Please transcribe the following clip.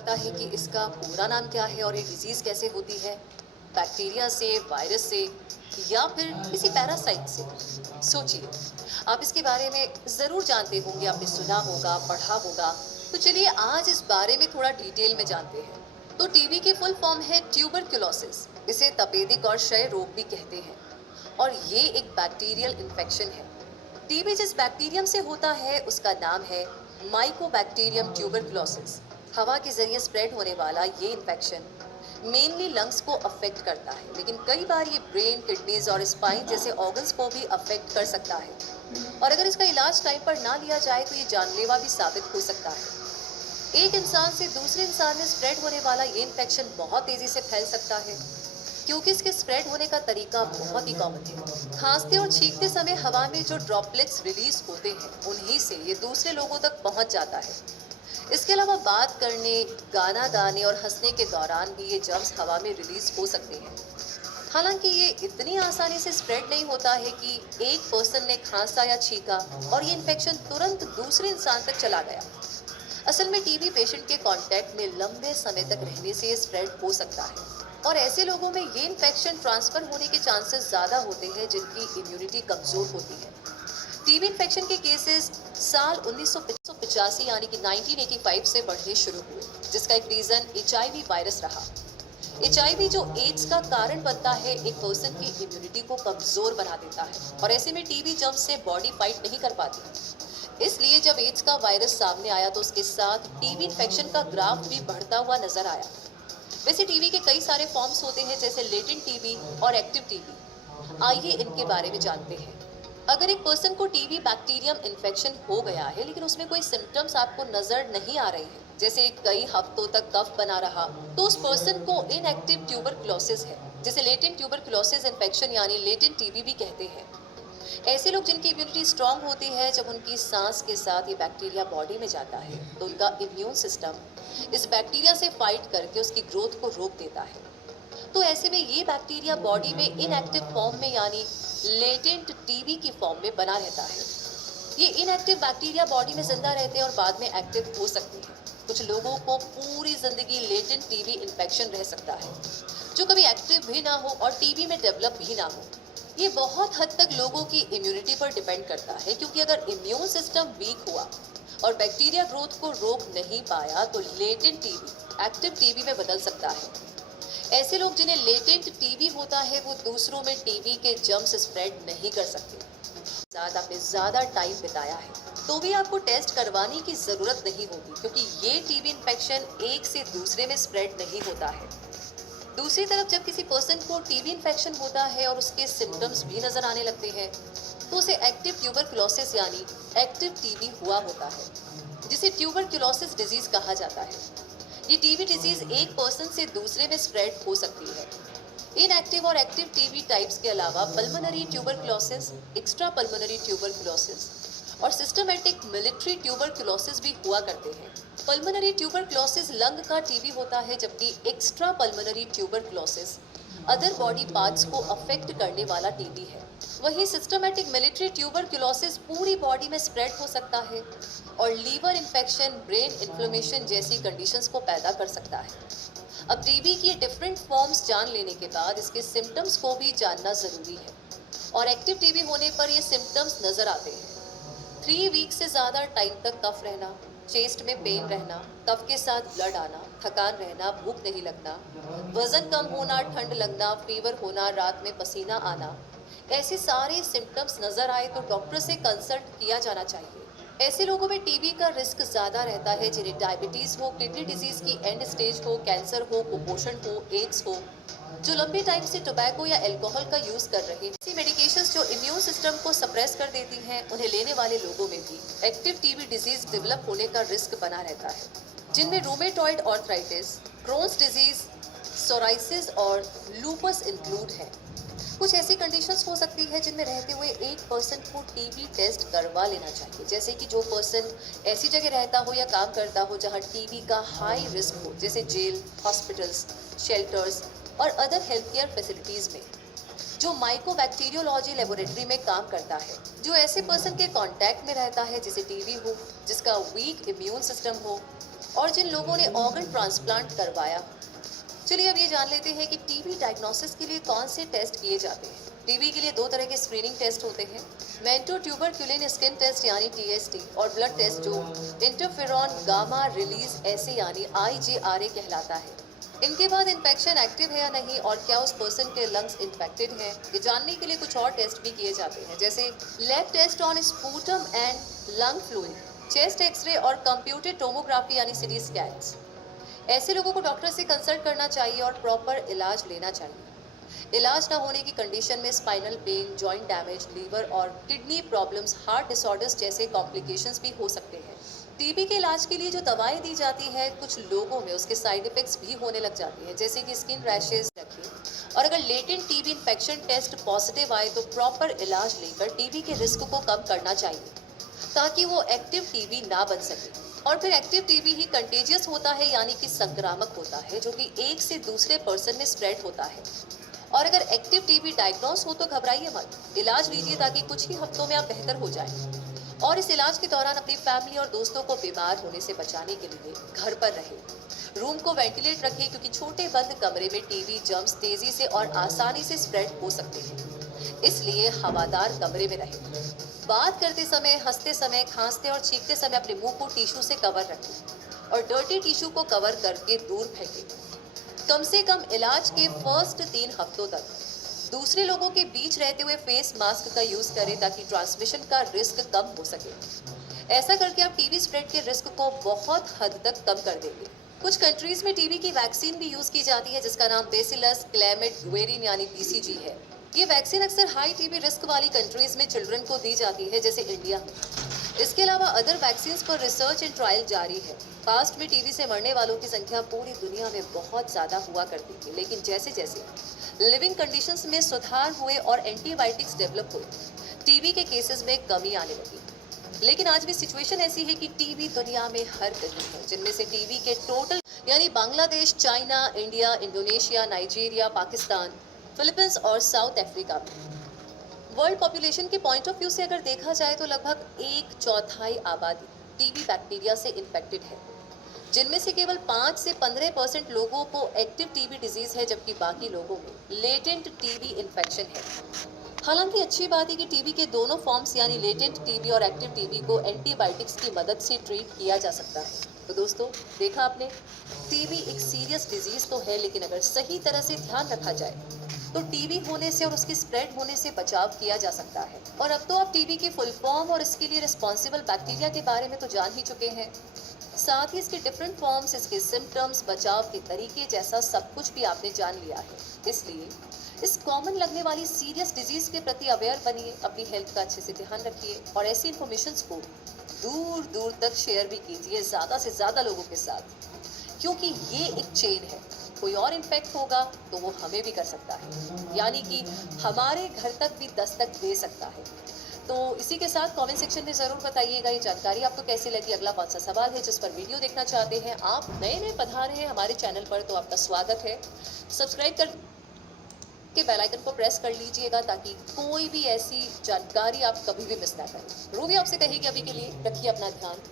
पता है कि इसका पूरा नाम क्या है और ये डिजीज कैसे होती है? बैक्टीरिया से, वायरस से या फिर किसी पैरासाइट से? सोचिए, आप इसके बारे में जरूर जानते होंगे, आपने सुना होगा, पढ़ा होगा। तो चलिए आज इस बारे में थोड़ा डिटेल में जानते हैं। तो टीबी की फुल फॉर्म है ट्यूबरक्लोसिस। इसे तपेदिक और क्षय रोग भी कहते हैं और ये एक बैक्टीरियल इन्फेक्शन है। टीबी जिस बैक्टीरियम से होता है उसका नाम है माइकोबैक्टीरियम ट्यूबरक्लोसिस। हवा के जरिए स्प्रेड होने वाला ये इन्फेक्शन मेनली लंग्स को अफेक्ट करता है, लेकिन कई बार ये ब्रेन, किडनीज और स्पाइन जैसे ऑर्गन्स को भी अफेक्ट कर सकता है। और अगर इसका इलाज टाइम पर ना लिया जाए तो ये जानलेवा भी साबित हो सकता है। एक इंसान से दूसरे इंसान में स्प्रेड होने वाला ये इन्फेक्शन बहुत तेजी से फैल सकता है क्योंकि इसके स्प्रेड होने का तरीका बहुत ही कॉमन है। खांसते और छींकते समय हवा में जो ड्रॉपलेट्स रिलीज होते हैं उन्हीं से ये दूसरे लोगों तक पहुंच जाता है। इसके अलावा बात करने, गाना गाने और हंसने के दौरान भी ये जर्म्स हवा में रिलीज हो सकते हैं। हालांकि ये इतनी आसानी से स्प्रेड नहीं होता है कि एक पर्सन ने खांसा या छींका और ये इन्फेक्शन तुरंत दूसरे इंसान तक चला गया। असल में टीबी पेशेंट के कांटेक्ट में लंबे समय तक रहने से ये स्प्रेड हो सकता है और ऐसे लोगों में ये इन्फेक्शन ट्रांसफर होने के चांसेस ज़्यादा होते हैं जिनकी इम्यूनिटी कमज़ोर होती है। टीबी इन्फेक्शन के केसेस साल 1985 यानी कि 1985 से बढ़ने शुरू हुए, जिसका एक रीज़न एचआईवी वायरस रहा। एचआईवी जो एड्स का कारण बनता है, एक पर्सन की इम्यूनिटी को कमज़ोर बना देता है और ऐसे में टीबी जर्म्स से बॉडी फाइट नहीं कर पाती। इसलिए जब एड्स का वायरस सामने आया तो उसके साथ टीबी इन्फेक्शन का ग्राफ भी बढ़ता हुआ नजर आया। वैसे टीबी के कई सारे फॉर्म्स होते हैं जैसे लेटेंट टीबी और एक्टिव टीबी। आइए इनके बारे में जानते हैं। अगर एक पर्सन को टीबी बैक्टीरियम इन्फेक्शन हो गया है लेकिन उसमें कोई सिम्टम्स आपको नजर नहीं आ रहे हैं, जैसे कई हफ्तों तक कफ बना रहा, तो उस पर्सन को इनएक्टिव ट्यूबरक्लोसिस है, जिसे लेटेंट ट्यूबरक्लोसिस इन्फेक्शन यानी लेटेंट टीबी भी कहते हैं। ऐसे लोग जिनकी इम्यूनिटी स्ट्रांग होती है, जब उनकी सांस के साथ ये बैक्टीरिया बॉडी में जाता है तो उनका इम्यून सिस्टम इस बैक्टीरिया से फाइट करके उसकी ग्रोथ को रोक देता है। तो ऐसे में ये बैक्टीरिया बॉडी में इनएक्टिव फॉर्म में यानी लेटेंट टीबी की फॉर्म में बना रहता है। ये इनएक्टिव बैक्टीरिया बॉडी में जिंदा रहते हैं और बाद में एक्टिव हो सकते हैं। कुछ लोगों को पूरी जिंदगी लेटेंट टीबी इन्फेक्शन रह सकता है जो कभी एक्टिव भी ना हो और टीबी में डेवलप भी ना हो। ये बहुत हद तक लोगों की इम्यूनिटी पर डिपेंड करता है, क्योंकि अगर इम्यून सिस्टम वीक हुआ और बैक्टीरिया ग्रोथ को रोक नहीं पाया तो लेटेंट टीबी एक्टिव टीबी में बदल सकता है। ऐसे लोग जिन्हें लेटेंट टीबी होता है वो दूसरों में टीबी के जर्म्स स्प्रेड नहीं कर सकते। आपने ज़्यादा टाइम बिताया है तो भी आपको टेस्ट करवाने की ज़रूरत नहीं होगी, क्योंकि ये टीबी इन्फेक्शन एक से दूसरे में स्प्रेड नहीं होता है। दूसरी तरफ जब किसी पर्सन को टीबी इन्फेक्शन होता है और उसके सिम्टम्स भी नजर आने लगते हैं तो उसे एक्टिव ट्यूबरक्लोसिस यानी एक्टिव टीबी हुआ होता है, जिसे ट्यूबरक्लोसिस डिजीज कहा जाता है। ये टीबी डिजीज एक पर्सन से दूसरे में स्प्रेड हो सकती है। इनएक्टिव और एक्टिव टीबी टाइप्स के अलावा pulmonary tuberculosis, extra pulmonary tuberculosis और सिस्टमेटिक मिलिट्री ट्यूबरक्लोसिस भी हुआ करते हैं। पल्मोनरी ट्यूबरक्लोसिस लंग का टीबी होता है, जबकि extra pulmonary tuberculosis other body parts को अफेक्ट करने वाला टीबी है। वहीं सिस्टमेटिक मिलिट्री ट्यूबरक्लोसिस पूरी बॉडी में स्प्रेड हो सकता है और लीवर इन्फेक्शन, ब्रेन इन्फ्लेमेशन जैसी कंडीशंस को पैदा कर सकता है। अब टीबी की डिफरेंट फॉर्म्स जान लेने के बाद इसके सिम्टम्स को भी जानना ज़रूरी है और एक्टिव टीबी होने पर ये सिम्टम्स नज़र आते हैं। 3 वीक से ज़्यादा टाइम तक कफ रहना, चेस्ट में पेन रहना, कफ के साथ ब्लड आना, थकान रहना, भूख नहीं लगना, वजन कम होना, ठंड लगना, फीवर होना, रात में पसीना आना, ऐसे सारे सिम्टम्स नज़र आए तो डॉक्टर से कंसल्ट किया जाना चाहिए। ऐसे लोगों में टीबी का रिस्क ज़्यादा रहता है जिन्हें डायबिटीज़ हो, किडनी डिजीज़ की एंड स्टेज हो, कैंसर हो, कुपोषण हो, एड्स हो, जो लंबे टाइम से टोबैको या अल्कोहल का यूज़ कर रहे हैं। ऐसी मेडिकेशंस जो इम्यून सिस्टम को सप्रेस कर देती हैं, उन्हें लेने वाले लोगों में भी एक्टिव टीबी डिजीज़ डेवलप होने का रिस्क बना रहता है, जिनमें rheumatoid arthritis, Crohn's disease, psoriasis और लूपस इंक्लूड है। कुछ ऐसी कंडीशंस हो सकती है जिनमें रहते हुए एक पर्सन को टीबी टेस्ट करवा लेना चाहिए, जैसे कि जो पर्सन ऐसी जगह रहता हो या काम करता हो जहां टीबी का हाई रिस्क हो, जैसे जेल, हॉस्पिटल्स, शेल्टर्स और अदर हेल्थ केयर फैसिलिटीज़ में, जो माइकोबैक्टीरियोलॉजी लेबोरेटरी में काम करता है, जो ऐसे पर्सन के कांटेक्ट में रहता है जिसे टीबी हो, जिसका वीक इम्यून सिस्टम हो, और जिन लोगों ने ऑर्गन ट्रांसप्लांट करवाया। चलिए अब ये जान लेते हैं कि टीबी डायग्नोसिस के लिए कौन से टेस्ट किए जाते हैं। टीबी के लिए दो तरह के स्क्रीनिंग टेस्ट होते हैं, मेंटो ट्यूबरक्यूलिन स्किन टेस्ट यानी टीएसटी और ब्लड टेस्ट जो इंटरफेरॉन गामा रिलीज ऐसे यानी आईजेआरए कहलाता है। इनके बाद इन्फेक्शन एक्टिव है या नहीं और क्या उस पर्सन के लंग्स इन्फेक्टेड हैं, ये जानने के लिए कुछ और टेस्ट भी किए जाते हैं, जैसे lab test on sputum and lung fluid, chest x-ray और कंप्यूटेड टोमोग्राफी यानी सीटी स्कैन्स। ऐसे लोगों को डॉक्टर से कंसल्ट करना चाहिए और प्रॉपर इलाज लेना चाहिए। इलाज ना होने की कंडीशन में spinal pain, joint damage, liver और किडनी प्रॉब्लम्स, हार्ट डिसऑर्डर्स जैसे कॉम्प्लिकेशंस भी हो सकते हैं। टीबी के इलाज के लिए जो दवाएं दी जाती है, कुछ लोगों में उसके साइड इफेक्ट्स भी होने लग जाती हैं, जैसे कि स्किन रैशेज रखिए। और अगर latent TB infection test positive आए तो प्रॉपर इलाज लेकर टीबी के रिस्क को कम करना चाहिए ताकि वो एक्टिव टीबी ना बन सके। और फिर एक्टिव टीबी ही कंटेजियस होता है यानी कि संक्रामक होता है, जो कि एक से दूसरे पर्सन में स्प्रेड होता है। और अगर एक्टिव टीबी डायग्नोस हो तो घबराइए मत, इलाज लीजिए ताकि कुछ ही हफ्तों में आप बेहतर हो जाएं। और इस इलाज के दौरान अपनी फैमिली और दोस्तों को बीमार होने से बचाने के लिए घर पर रहे। रूम को वेंटिलेट रखें क्योंकि छोटे बंद कमरे में टीबी जर्म्स तेजी से और आसानी से स्प्रेड हो सकते हैं, इसलिए हवादार कमरे में रहें। बात करते समय, हंसते समय, खांसते और छींकते समय अपने मुंह को टिश्यू से कवर रखें और डर्टी टिश्यू को कवर करके दूर फेंकें। कम से कम इलाज के फर्स्ट 3 हफ्तों तक दूसरे लोगों के बीच रहते हुए फेस मास्क का यूज करें ताकि ट्रांसमिशन का रिस्क कम हो सके। ऐसा करके आप टीबी स्प्रेड के रिस्क को बहुत हद तक कम कर देंगे। कुछ कंट्रीज में टीबी की वैक्सीन भी यूज की जाती है जिसका नाम बेसिलस क्लैमिड गुएरिन यानी बीसीजी है। ये वैक्सीन अक्सर हाई टीबी रिस्क वाली कंट्रीज में चिल्ड्रन को दी जाती है, जैसे इंडिया में। इसके अलावा अदर वैक्सीन पर रिसर्च एंड ट्रायल जारी है। पास्ट में टीबी से मरने वालों की संख्या पूरी दुनिया में बहुत ज्यादा हुआ करती थी, लेकिन जैसे जैसे लिविंग कंडीशंस में सुधार हुए और एंटीबायोटिक्स डेवलप हुए, टीबी के केसेस में कमी आने लगी। लेकिन आज भी सिचुएशन ऐसी है कि टीबी दुनिया में हर कहीं है, जिनमें से टीबी के टोटल यानी Bangladesh, China, India, Indonesia, Nigeria, Pakistan, Philippines और साउथ अफ्रीका में। वर्ल्ड पॉपुलेशन के पॉइंट ऑफ व्यू से अगर देखा जाए तो लगभग 1/4 आबादी टीबी बैक्टीरिया से इन्फेक्टेड है, जिनमें से केवल 5 से 15% लोगों को एक्टिव टीबी डिजीज है, जबकि बाकी लोगों में लेटेंट टीबी इन्फेक्शन है। हालांकि अच्छी बात है कि टीबी के दोनों फॉर्म्स यानी लेटेंट टीबी और एक्टिव टीबी को एंटीबायोटिक्स की मदद से ट्रीट किया जा सकता है। तो दोस्तों, देखा आपने, टीबी एक सीरियस डिजीज तो है, लेकिन अगर सही तरह से ध्यान रखा जाए तो टीबी होने से और उसकी स्प्रेड होने से बचाव किया जा सकता है। और अब तो आप टीबी की फुल फॉर्म और इसके लिए रिस्पॉन्सिबल बैक्टीरिया के बारे में तो जान ही चुके हैं। साथ ही इसके डिफरेंट फॉर्म्स, इसके सिम्टम्स, बचाव के तरीके जैसा सब कुछ भी आपने जान लिया है। इसलिए इस कॉमन लगने वाली सीरियस डिजीज के प्रति अवेयर बनिए, अपनी हेल्थ का अच्छे से ध्यान रखिए और ऐसी इन्फॉर्मेशन को दूर दूर तक शेयर भी कीजिए, ज़्यादा से ज़्यादा लोगों के साथ, क्योंकि ये एक चेन है। कोई और इन्फेक्ट होगा तो वो हमें भी कर सकता है, यानी कि हमारे घर तक भी दस्तक दे सकता है। तो इसी के साथ कमेंट सेक्शन में ज़रूर बताइएगा ये जानकारी आपको कैसी लगी। अगला कौन सा सवाल है जिस पर वीडियो देखना चाहते हैं। आप नए नए पधारे हैं हमारे चैनल पर तो आपका स्वागत है। सब्सक्राइब कर के बेल आइकन को प्रेस कर लीजिएगा ताकि कोई भी ऐसी जानकारी आप कभी भी मिस ना करें। रूबी आपसे कहेगी अभी के लिए रखिए अपना ध्यान।